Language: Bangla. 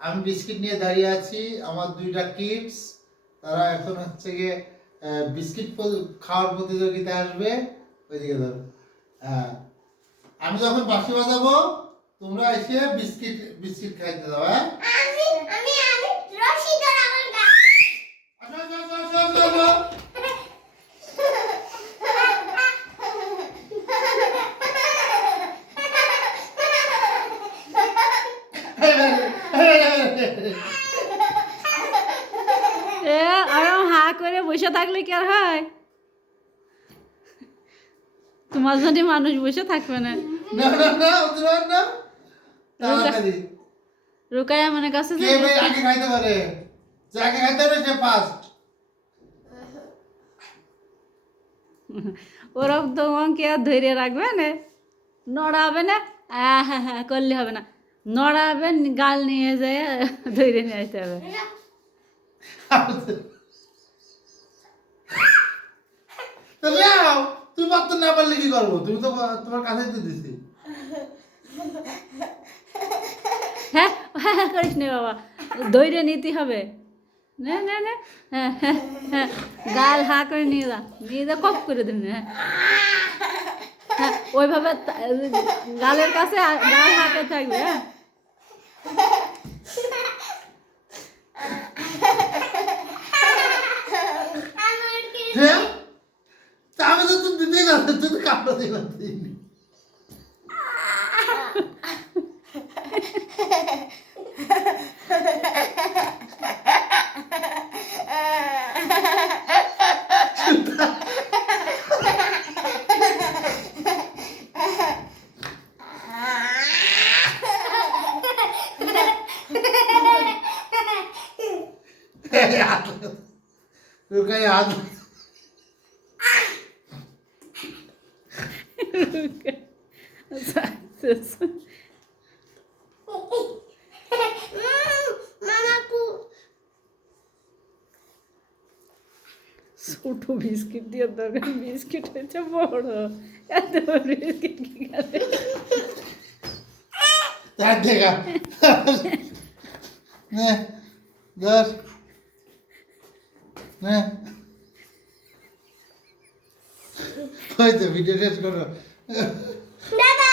আমি বিস্কিট নিয়ে দাঁড়িয়ে আছি, আমার দুইটা কিডস, তারা এখন হচ্ছে গিয়ে বিস্কিট খাওয়ার প্রতিযোগিতা আসবে। ওইদিকে ধরো। হ্যাঁ, আমি যখন বাঁশি বাজাবো তোমরা এসে বিস্কিট বিস্কিট খাইতে দাও। হ্যাঁ, আমি আমি আমি রশি ধরে আমার গা। আসো আসো আসো আসো আসো, আসো। আমি হা করে বসে থাকলে কি আর হয়? তোমার জন্য মানুষ বসে থাকবে না। না না না, ওদের না তাড়াতাড়ি। রুকায়া মনে কাছে কে ভাই আগে খাইতে পারে? যে আগে খাইতে পারে সে ফার্স্ট। ওরকম তোমাকে আর ধৈর্য রাখবে না, নড়াবে না, হ্যাঁ হ্যাঁ করলে হবে না, নড়াবে, গাল নিয়ে যায় ধৈর্য নিয়ে আসতে হবে। তাহলে তুমি পারতে না পারলে কি করবো? তুমি তো তোমার কাছেই তো দিছি। হ্যাঁ হ্যাঁ করিস নে বাবা, ধৈর্য নিতে হবে। না না না, হ্যাঁ হ্যাঁ হ্যাঁ, গাল হা করে নিয়ে যা কপ করে দিন। হ্যাঁ হ্যাঁ, ওইভাবে গালের কাছে গাল হাতে থাকবে। হ্যাঁ হ্যাঁ, তা আমি তো তুমি দিতেই না, তুই তো কাপড় দিয়ে দিইনি। रुका याद মামাকু ছোট বিস্কিট দিয়ে দরকার, বিস্কিট হয়েছে বড়, এত বড় বিস্কিট কি খাবে? याद देगा ने दर ने कोई तो वीडियो टेस्ट करो দাদা